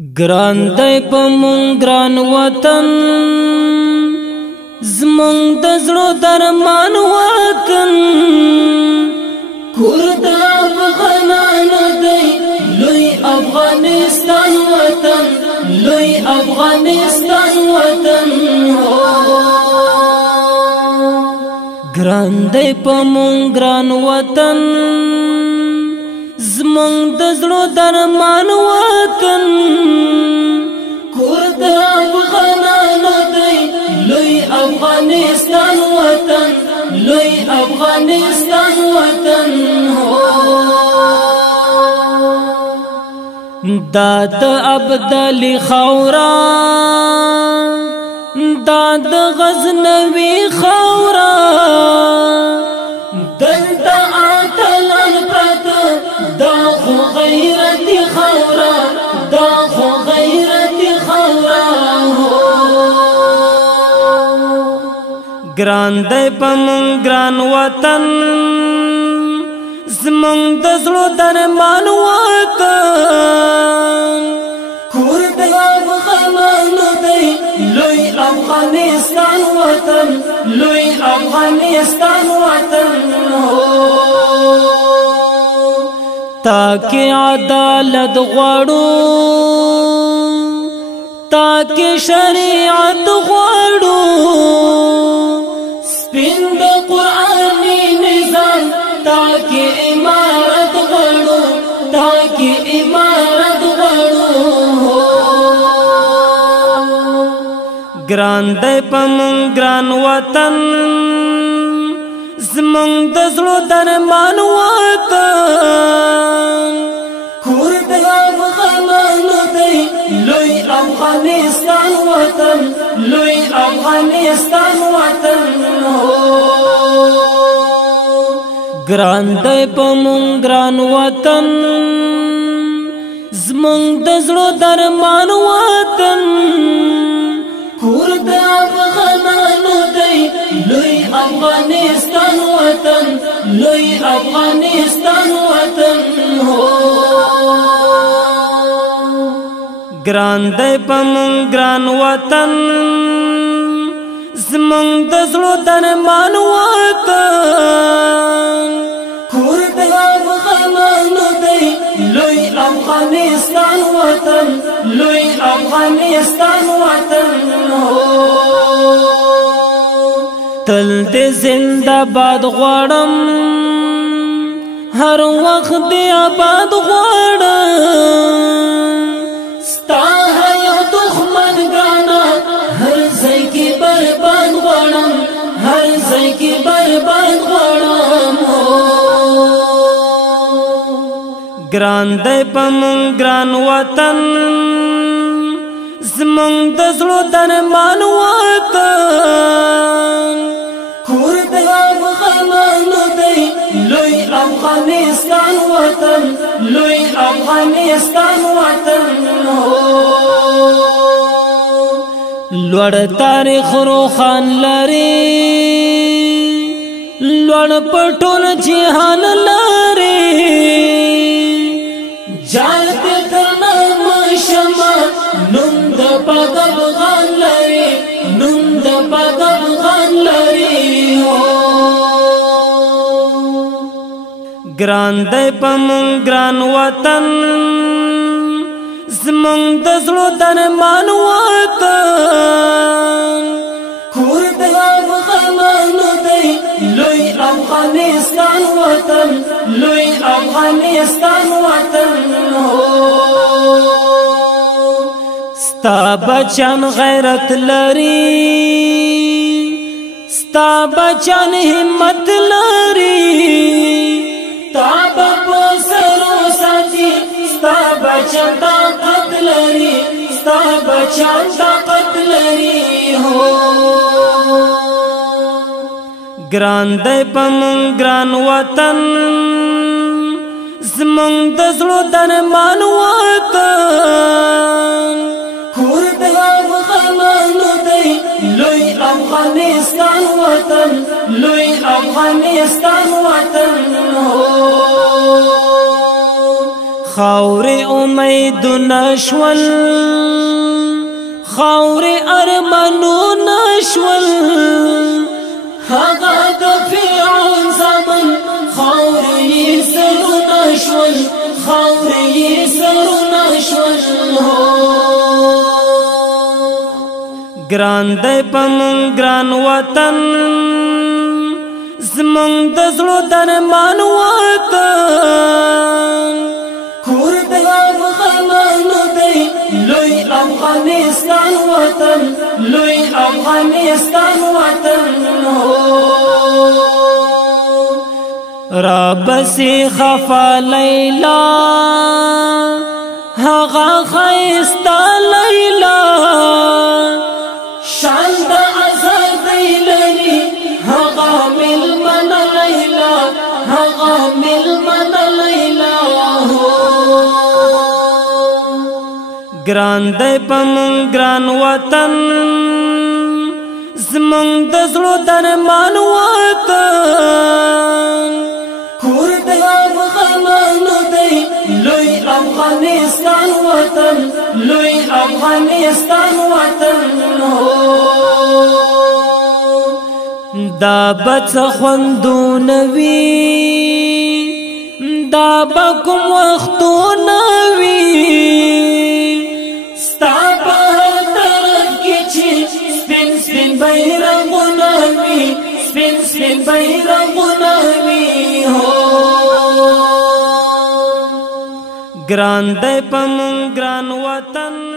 ګران دی په مونږ ګران وطن زمونږ د زړه درمان وطن کور د افغانانو دی لوی افغانستان وطن لوی افغانستان وطن ګران دی په مونږ ګران وطن زمونږ د زړه درمان وطن کور د افغانانو دی لوی افغانستان وطن لوی افغانستان وطن دا د ابدالي خاورا دا د غزنوي خاورا دلته اتلان پراته دا خو غیرتي خاورا دا خو غیرتي خاورا ګران دی په مونږ ګران وطن زمونږ د زړه درمان وطن کور د افغانانو دی لوی افغانستان وطن لوی افغانستان وطن تاکي عدالت غواړو تاکي شریعت غواړو سپین د قرآني نظام تاکي امارت غواړو تاکي امارت غواړو ګران دی په مونږ ګران وطن زمونږ د زړه درمان وطن کور د افغانانو دی لوی افغانستان وطن لوی افغانستان وطن ګران دی په مونږ ګران وطن زمونږ د زړه درمان وطن کور د افغانانو دی لوی افغانستان وطن لوی افغانستان وطن ګران دی په مونږ ګران وطن زمونږ د زړه درمان وطن کور د افغانانو دی لوی افغانستان وطن لوی افغانستان وطن تل دې زنده باد غواړم هر وخت دې آباد غواړم ستا هر دښمن ګانا هر ځای کې برباد غواړم هر ځای کې برباد غواړم ګران دی په مونږ ګران وطن زمونږ د زړه درمان وطن کور د افغانانو دی لوی افغانستان وطن لوی افغانستان وطن لوړ تاریخ روخان لري لوړ په ټول جهان لري جال دې ترنا مشما نوم د پاک افغان لري نوم د پاک افغان لري ګران دی په مونږ ګران وطن زمونږ د زړه درمان وطن کور د افغانانو دی لوی افغانستان وطن لوی افغانستان وطن ستا بچان غیرت لري ستا بچان همت لري تا په سرو ساتي ستا بچان طاقت لري ستا بچان طاقت لري هو ګران دی په مونږ ګران وطن زمونږ د زړه درمان وطن کور د افغانانو دی لوی افغانستان وطن لوی افغانستان وطن خاور امید نشول خاور ارمانو نشول هغه د فرعون زمن خاور یې سرو نشول خاور یې سرو نشول ګران دی پمن ګران وطن زمون د زړه درمان وطن کور د افغانانو دی لوی افغانستان وطن لوی افغانستان وطن رابسی خفا لیلا هغه خیستا لیلا شان د آزادۍ لري هغه ملمن لیلا هغه ملمن لیلا ګران دی پمن ګران وطن زمون د زړه درمان وطن کور د افغانانو دی لوی افغانستان وطن لوی افغانستان وطن دا بچ خوندونه وي دا بکم وختونه وي ستا په هر طرف کې چې سپین سپین بیرغونه وي سپین سپین بیرغونه وي ګران دی پمن ګران وطن